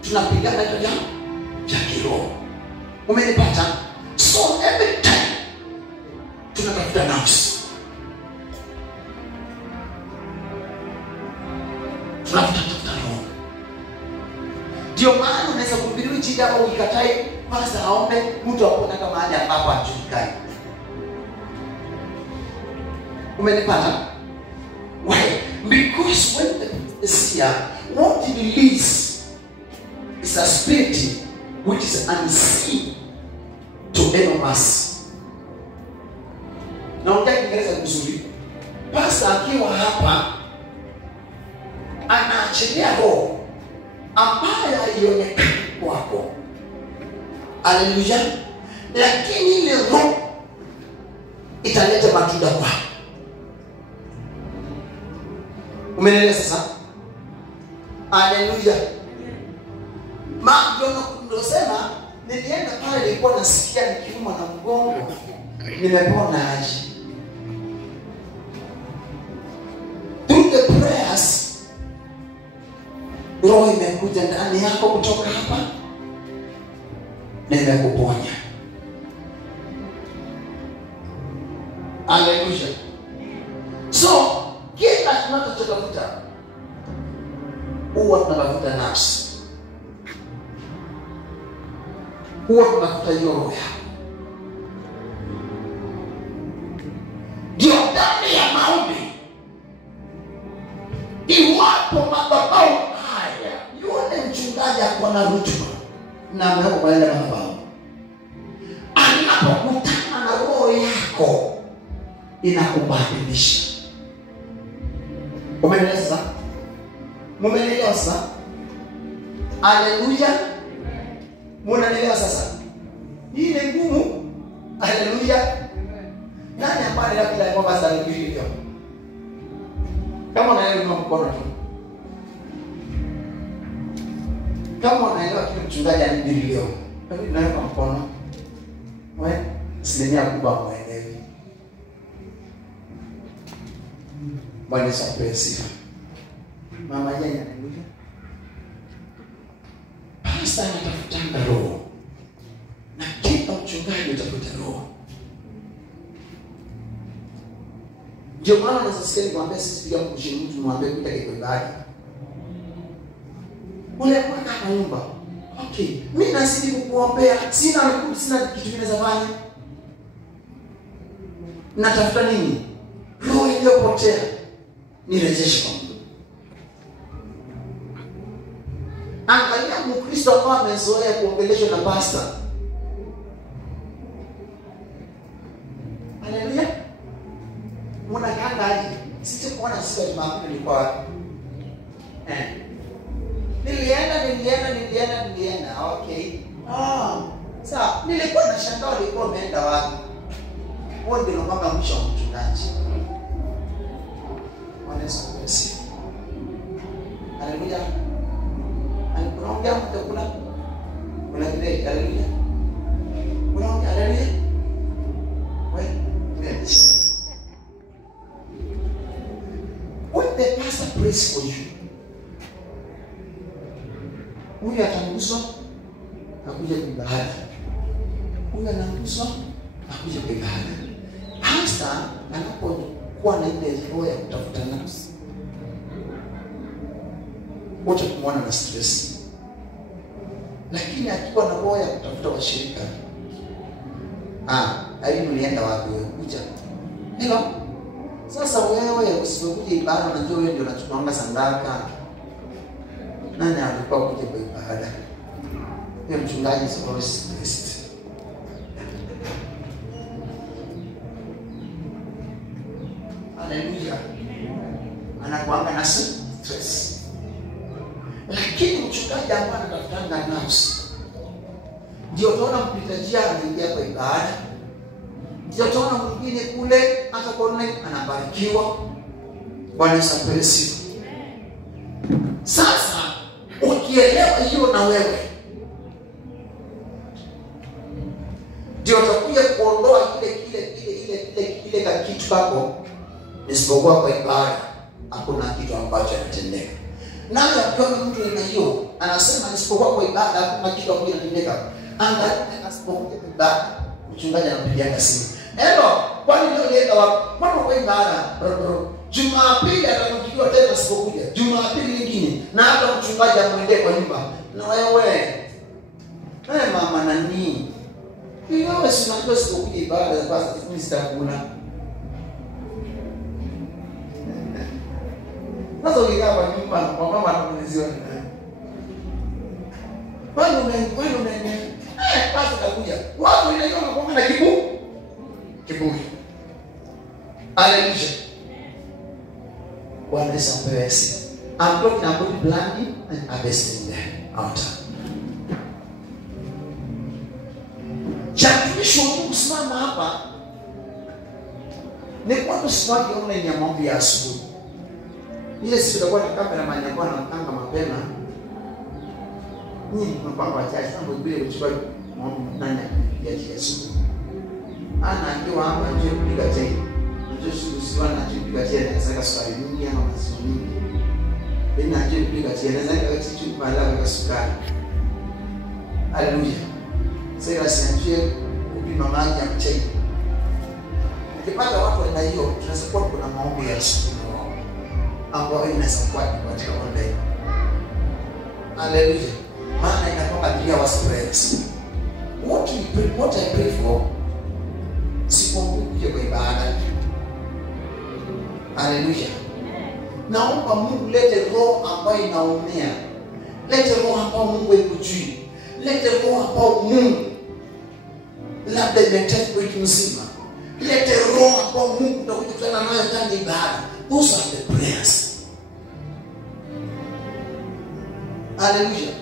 Tunapigana kwa damu ya kiroho. Umenipata? So every time tunatafuta nafsi. Tunatafuta roho. Ndio maana unaweza kuhubiri jida au ukatae pastor aombe mtu apone kama mahali ambapo hajulikani. Umenipata? Why? Because when the seer, what he release is a spirit which is unseen to any of us. Na unataka Kiingereza vizuri. Pastor akiwa hapa anaachilia roho ambayo haionekani kwako. Haleluya. Lakini ile roho italeta matunda kwako. Umeelewa sasa? Haleluya. Ndio sema nilienda pale nilikuwa nasikia nikiumwa na mgongo. Nimepona aje. Through the prayers, roho imekuja ndani yako kutoka hapa. Nimekuponya. Haleluya. So kila tunachotafuta huwa tunatafuta nafsi. Huwa tunatafuta hiyo roho yako. Ndio ndani ya maombi. Iwapo madhabahu haya, yule mchungaji ako na rutuba na ameweka kwa ile madhabahu, anapokutana na roho yako inakubadilisha. Umeelewa sasa? Mumeelewa sasa? Haleluya. Munaelewa sasa? Hii ni ngumu. Haleluya. Nani ambaye anapenda kwamba sasa ni hivyo? Kama unaelewa mkono tu. Kama unaelewa kile mchungaji anabilio. Kama unaelewa mkono. Wewe asilimia kubwa muelewi. Bwana Yesu asifiwe. Mama jana haleluya. Pastor anatafuta roho. Na kila mchungaji atafuta roho. Ndio maana nasisikia nikwambia sisi pia kushiriki mtu mwambie kuja kwa ibada. Ule kwa kaomba. Okay, mimi nasidi kukuombea, sina kitu kingine za fanya. Natafuta nini? Roho iliyopotea. Nirejeshe kwa Mungu. Angalia Mkristo ambaye amezoea kuongeleshwa na pastor. Haleluya. Mnakanga aje? Sisi kuona siku ya Jumapili nilikuwa nilienda. Okay. Sawa, nilikuwa na shangao nilikuwa umeenda wapi? Huo ndio mpaka mwisho wa mchungaji. Bwana Yesu asifiwe. Haleluya. Anaongea mtakula. Unaelewa? Haleluya. Unaongea haleluya. When the pastor prays for you, huyu atanguswa na kuja ibada. Huyu ananguswa na kuja ibada. sasa anapokuwa na ile roho ya kutafuta nafsi, wote kumwona na stress. Lakini akiwa na roho ya kutafuta washirika, alimu nienda wapi wewe kuja? Ndio. Sasa wewe usipokuja ibada, unajua wewe ndio unachukuanga sadaka. Nani alikuwa kuja kwa ibada? Ni mchungaji stress. Haleluya. Anakuanga na stress. Lakini mchungaji ambaye anatafutanga nafsi, ndio utaona mpita njia anaingia kwa ibada. Ndio utaona mwingine kule hata kwa online anabarikiwa. Bwana Yesu asifiwe. Sasa ukielewa hiyo na wewe, ndio utakuja kuondoa ile kitu kako. Isipokuwa kwa ibada hakuna kitu ambacho kinatendeka. Naye akiona mtu ana hiyo, anasema isipokuwa kwa ibada hakuna kitu ambacho kinatendeka. Angalia asipokuwa kwa ibada, mchungaji anapigia simu. Hello, kwani leo nienda wapi? Mbona kwa ibada? Jumapili atakujiwa tena asipokuja. Jumapili nyingine na hata mchungaji amwendee kwa nyumba. Na wewe mama nani? Hiyo si mambo sipokuja ibada basi mimi sitakula. Sasa ukikaa kwa nyumba kwa mama anakuuliziwa ni nani? Bwana unani? Basi utakuja. Watu ile yona kwa na kiburi. Haleluya. Bwana Yesu asifiwe. I'm talking about planting and harvesting the altar. Chakilisho Mungu simama hapa. Ni kwa tuswali online ya maombi ya asubuhi. Ile siku tutakuwa na kamera manyakuwa na mtanga mapema. Nini tunapanga wachache sana bila kuchukua maombi nani ya Yesu. Ana akiwa hapa nje kupiga chai. Ndio sio na kupiga chai na sasa sukari nyingi ama maziwa nyingi. Bila nje kupiga chai na sasa kitu mala kwa sukari. Haleluya. Sasa sianjie kupima maji ya chai. Ukipata watu wana hiyo, tunaweza kuwa kuna maombi ya asubuhi ambayo inaweza kuwa katika online. Haleluya. Maana inakuwa pia wasprayers. What I pray for, sikumbuke kwa ibada. Haleluya. Naomba Mungu lete roho ambayo inaumia. Lete roho ambayo Mungu yekujui. Lete roho ambayo Mungu labda imetenda wiki nzima. Lete roho ambayo Mungu utakutana nayo ndani ya ibada. Those are the prayers. Haleluya.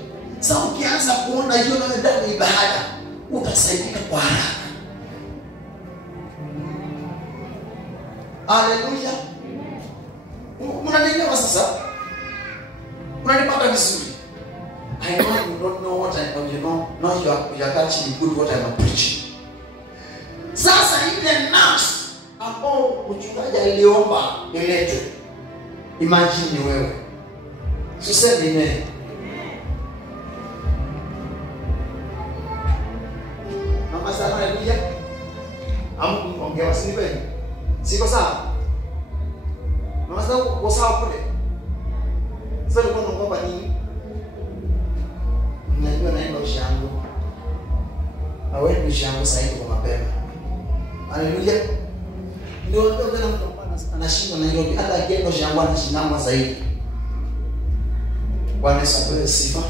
Sasa ukianza kuona hiyo na ndani ya ibada, utasaidika kwa haraka. Haleluya. Unanielewa sasa? Unanipata vizuri? I know you don't know what I know. Now you are catching good what I'm preaching. Sasa ile nafsi ambao mchungaji aliomba iletwe. Imagine wewe. Usiseme nini? Mama sana alikuja. Ongea wasinipe. Siko sawa. Mama sana uko sawa kule. Sasa uko naomba nini? Najua naenda ushango. Awendi ushango sasa hivi kwa mapema. Haleluya. Ndio ndio mtu anashinda Nairobi, hata akienda ushango anashindana zaidi. Bwana asifiwe sifa.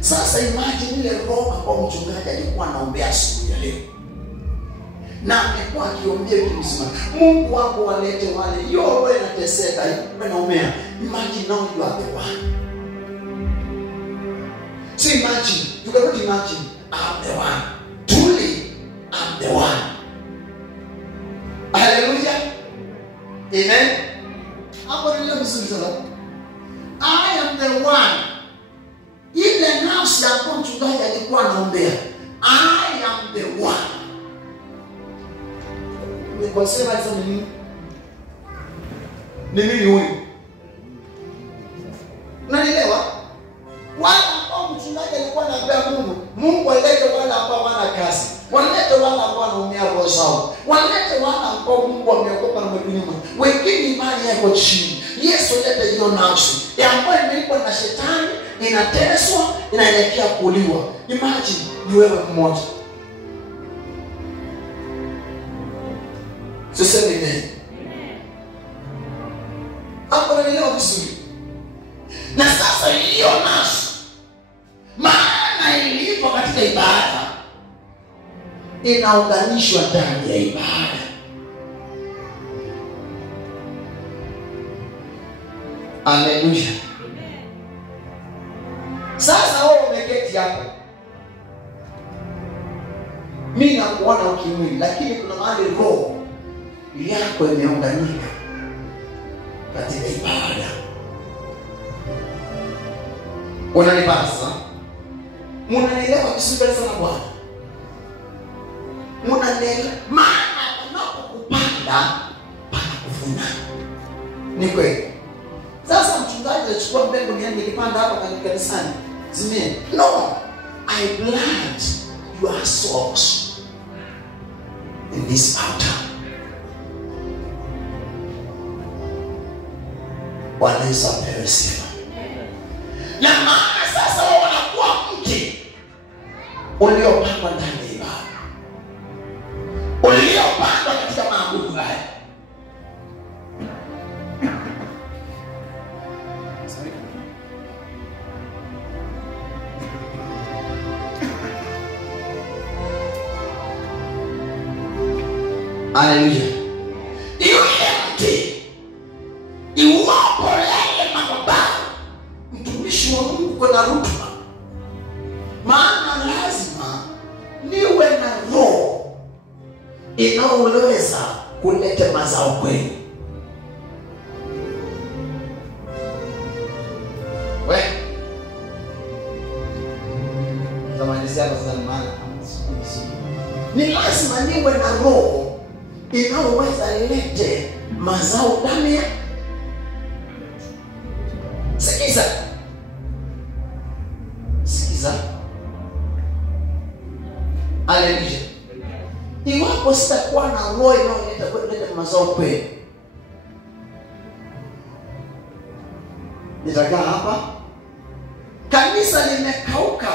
Sasa imagine ile roho ambayo mchungaji alikuwa anaombea asubuhi ya leo. Na alikuwa akiombea kimzima. Mungu wako walete wale yote inateseka, inaomea. Imagine now you are the one. So imagine, you cannot imagine, I'm the one. Truly, I'm the one. Hallelujah. Amen. Hapo ndio mzuri. I am the one. Ile nafsi ya mchungaji alikuwa anaombea. I am the one. Kwa sema hizo ni mimi huyu. Unanielewa? Wale ambao mchungaji alikuwa anaombea Mungu alete wale ambao wana kazi. Walete wale ambao wanaumia roho zao, walete wale ambao Mungu ameokoka na mwenyuma, wengine imani yako chini. Yesu lete hiyo nafsi ambayo imeikwa na shetani, inateswa, inaelekea kuuliwa. Imagine ni wewe mmoja. Sasa nini? Hapo ndio vizuri. Na sasa hiyo nafsi maana ilipo katika ibada inaunganishwa ndani ya ibada. Haleluya. Sasa wewe umeketi hapo, mimi nakuona ukimwili, lakini kuna mahali roho yako imeunganika katika ibada. Unanipasa? Munanielewa vizuri sana Bwana? Munanielewa? Maana unapokupanda pana kuvuna. Ni kweli. Sasa mchungaji achukua mbegu nikipanda hapa kanisani. Zime. No. I plant your souls in this altar. Bwana Yesu apewe sifa. Na maana sasa wao wanakuwa mti uliopandwa ndani ya ibada, uliopandwa katika maabudu haya. Haleluya. Hiyo mti iwapo yale madhabahu, mtumishi wa Mungu kuna rutuba. Maana lazima niwe na roho inayoweza kuleta mazao kwenu. Zamani sana maana ni lazima niwe na roho inayoweza lete mazao ndani ya. Sikiza. Haleluya. Iwapo sitakuwa na roho inayoleta mazao kwenu, nitakaa hapa, kanisa limekauka.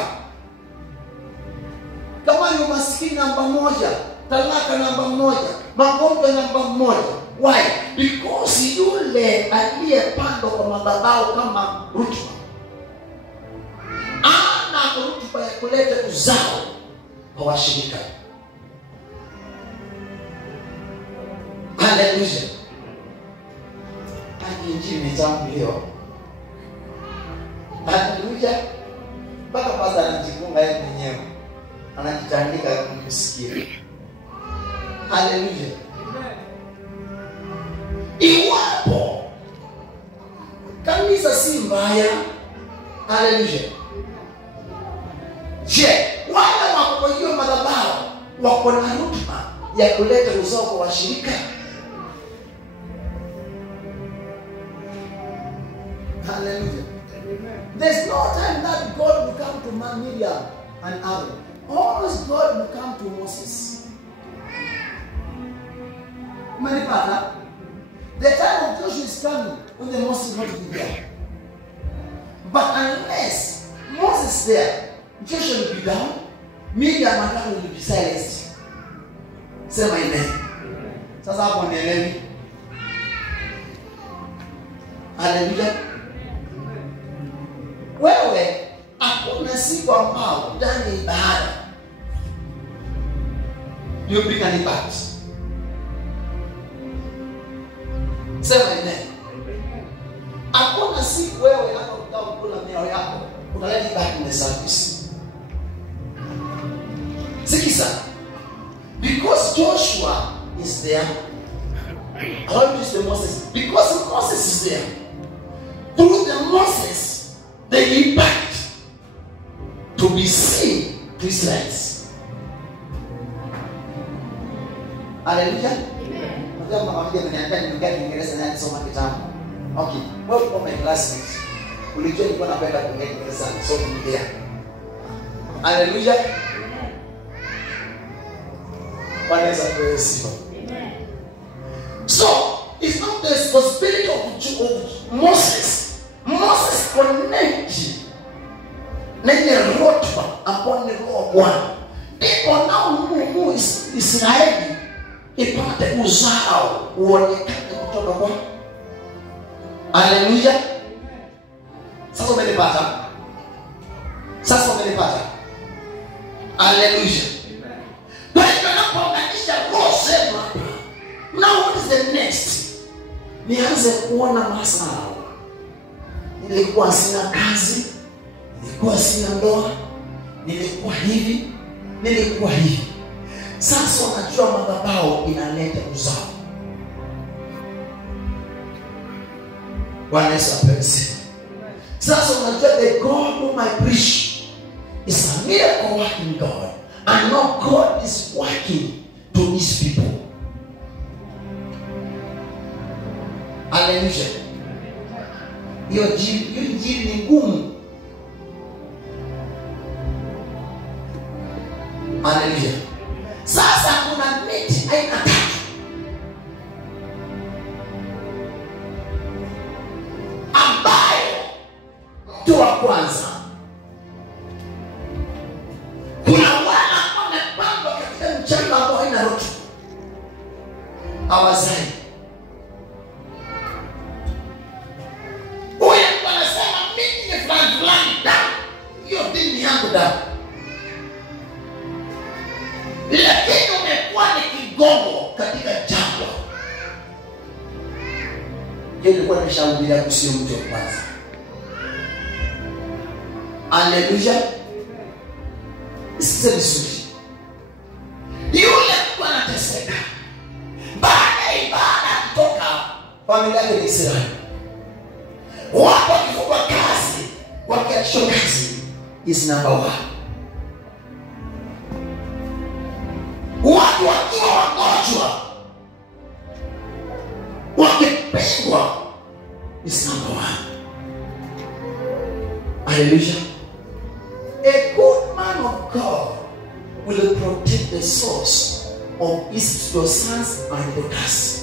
Kama ni umaskini namba moja, talaka namba moja, magonjwa namba moja. Why? Because yule aliyepandwa kwa madhabahu kama rutuba ana rutuba ya kuleta uzao kwa washirika. Haleluya. Injili ni tamu leo. Haleluya. Baka pasa anajifunga yeye mwenyewe, anajitandika kumsikia. Haleluya. Iwapo kanisa si mbaya, haleluya, je, wale wako kwa hiyo madhabahu wako na rutuba ya kuleta uzao kwa washirika? Hallelujah. There's no time that God will come to Miriam and Aaron. Always God will come to Moses. Manipata. The time of Joshua is coming when the Moses is not be there. But unless Moses is there, Joshua will be down, Miriam and Aaron will be silenced. Say my name. Sasa hapo nielewi. Hallelujah. Wewe hakuna siku ambao ndani ibada you bring an impact. Sema amen. Hakuna siku wewe hata ukakula mioyo yako utaleta impact in the service. Sikiza. Because Joshua is there. How do you say Moses? Because Moses is there. Through the Moses, the impact to be seen to Israelites. Hallelujah. Amen. Mama mmoja ameniambia nimeketi Kiingereza na nisoma kitabu. Okay. Wewe uko my classmate. Ulijua nilikuwa napenda kuongea Kiingereza so nilia. Hallelujah. Bwana Yesu asifiwe. Amen. So, it's not the responsibility of Moses. Moses connected na ile rotba upon the roho wa Bwana. Ndipo nao Mungu Israeli ipate uzao uonekane kutoka kwa. Haleluya. Sasa umenipata? Haleluya. Kwa hiyo tunapoanganisha roho zetu hapa. Now what is the next? Nianze kuona mazao. Nilikuwa sina kazi, nilikuwa sina ndoa, nilikuwa hivi. Sasa unajua madhabahu inaleta uzao. Bwana Yesu asifiwe. Sasa unajua the God whom I preach is a miracle working God. And now God is working to these people. Hallelujah. Hiyo injili ni ngumu. Hallelujah. Sasa kuna miti aina tatu. Ambayo mtu wa kwanza, kuna wale wamepandwa katika mchanga ambao haina rutuba. Hawazai. Huyu anasema mimi ni fulani damu. Hiyo dini yangu damu. Lakini umekuwa ni kigongo katika jangwa. Yeye alikuwa anashauri kusio mtu wa kwanza. Haleluya. Sisi vizuri. Yule mtu anateseka. Baada ya ibada kutoka familia ya Israeli. Wapo wakifungwa kazi, wakiachishwa kazi is number 1. Watu wakiwa wagonjwa, wakipigwa is number 1. Hallelujah. A good man of God will protect the source of his sons and daughters.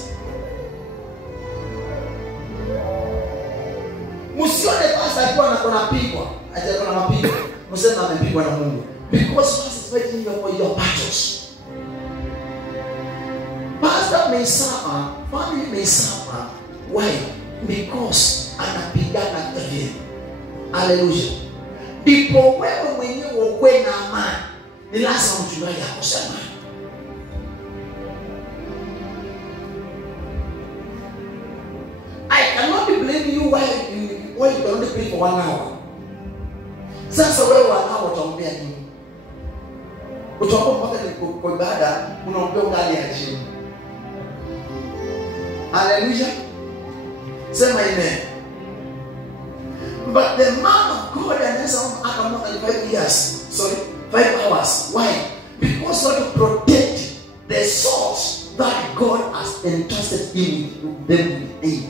Musione pastor akiwa anapigwa, ajakuwa na mapigo. Msema amepigwa na Mungu. Because pastor is fighting for your battles. Pastor may suffer, family may suffer. Why? Because anapigana vile. Hallelujah. Ndipo wewe mwenyewe uwe na amani. Ni lazima mchungaji akusema. I cannot blame you why you can only pray for 1 hour. Sasa wewe 1 hour utaombea nini? Utaomba mpaka kwa ibada unaombea ugali ya chini. Hallelujah. Sema amen. But the man of God anaweza hata more than 5 years. 5 hours. Why? Because God to protect the source that God has entrusted him with them with.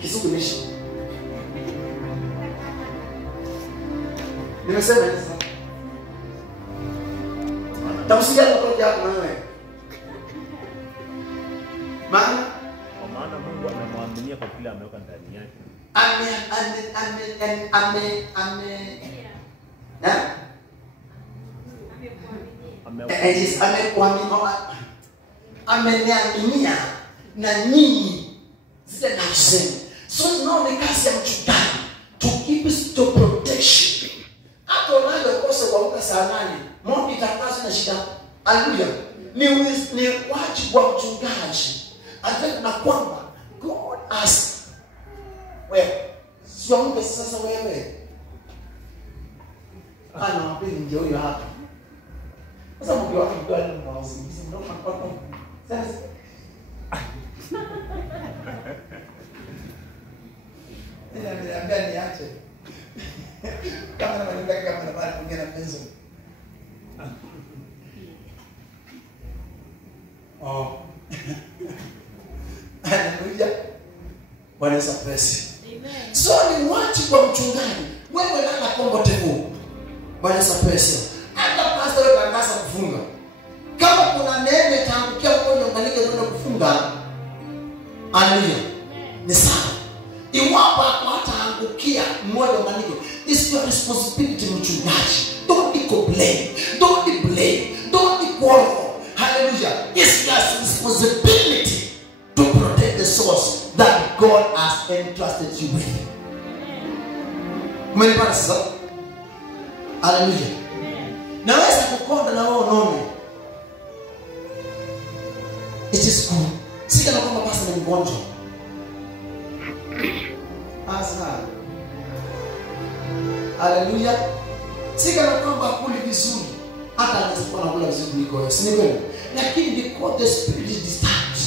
Kisugu nisha. Nimesema hivi sasa. Tamsikia mtoto yako wewe. Maana Mungu anamwaminia kwa kile ameweka ndani yake. Ameniaminia na nyinyi zile nafsi. So now ni kazi ya mchungaji to keep us to protection. Hata unayokosa kuamka saa 8, Mungu itakasa na shida. Hallelujah. Ni wajibu wa mchungaji. Hata na kwamba God has sio sasa wewe. Ana wapi ndio huyo hapa. Sasa Mungu wako ndio anamwausizi ndio mpaka sasa. Niambia niache. Kama nataka kama na bado kuongea na penzo. Hallelujah. Bwana Yesu asifiwe. Amen. So ni wajibu wa mchungaji. Wewe lala kombotevu. Bwana Yesu asifiwe. Hata pastor wewe anataka kufunga. Kama kuna neema Haleluya. Ni sawa. Iwapo hataangukia mmoja wa maandiko, it's your responsibility mchungaji. Don't complain. Don't blame. Don't quarrel. Hallelujah. It's your responsibility to protect the souls that God has entrusted you with. Umenipata sasa? Hallelujah. Naweza kukonda na wao nome. It is good. Sika na kwamba basi ni mgonjwa. Asa. Hallelujah. Sika na kwamba akuli vizuri. Hata anasema anakula vizuri kuliko wewe. Si kweli? Lakini because the spirit is disturbed.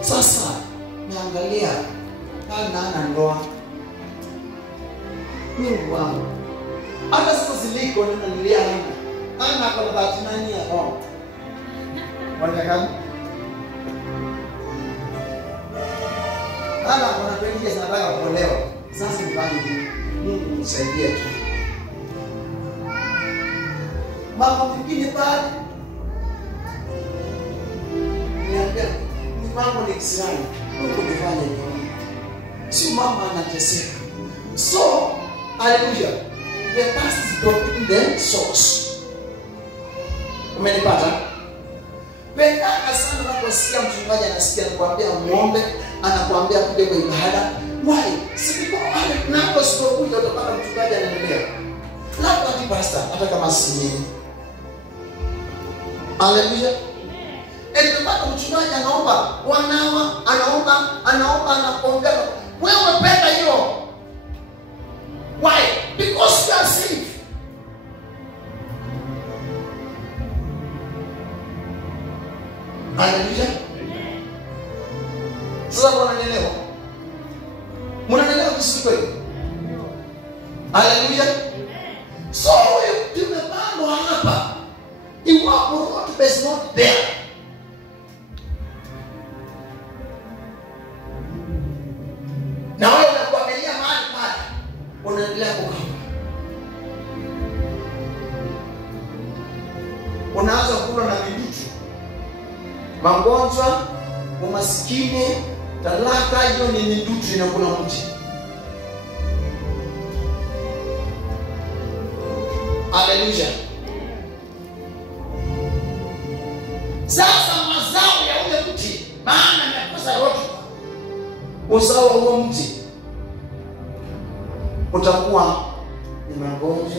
Sasa naangalia ana ndoa. Mungu wangu. Hata sasa ziliko ninalia ana kwa 39 ya roho. Wanakana? Ana wanapendia sana nataka kuolewa. Sasa mbali Mungu msaidie tu. Mama mwingine pale. Niambia ni mambo ni Israeli. Mungu nifanye nini? Si mama anateseka. So, hallelujah. The past is dropping the source. Umenipata? Pendaka sana unaposikia mchungaji anasikia anakuambia muombe, anakuambia kuja kwa ibada. Why? Siko wale nako sipokuja utapata mchungaji anaendelea. Labda ni pastor hata kama si mimi. Hallelujah. Epata mchungaji anaomba, wanawa, anaomba anakuongea. Wewe penda hiyo. Why? Because you are saved. Hallelujah. Sasa mnanielewa? Mnanielewa vizuri? Hallelujah. So tumepandwa hapa. Iwapo God is not there. Na wewe unakuangalia mahali pale. Unaendelea kukaa. Unaanza kula na vidudu. Magonjwa, umaskini, talaka, hiyo ni vidudu inakula mti. Hallelujah. Sasa mazao ya ule mti, maana inakosa rotuba. Uzao wa huo mti utakuwa ni magonjwa.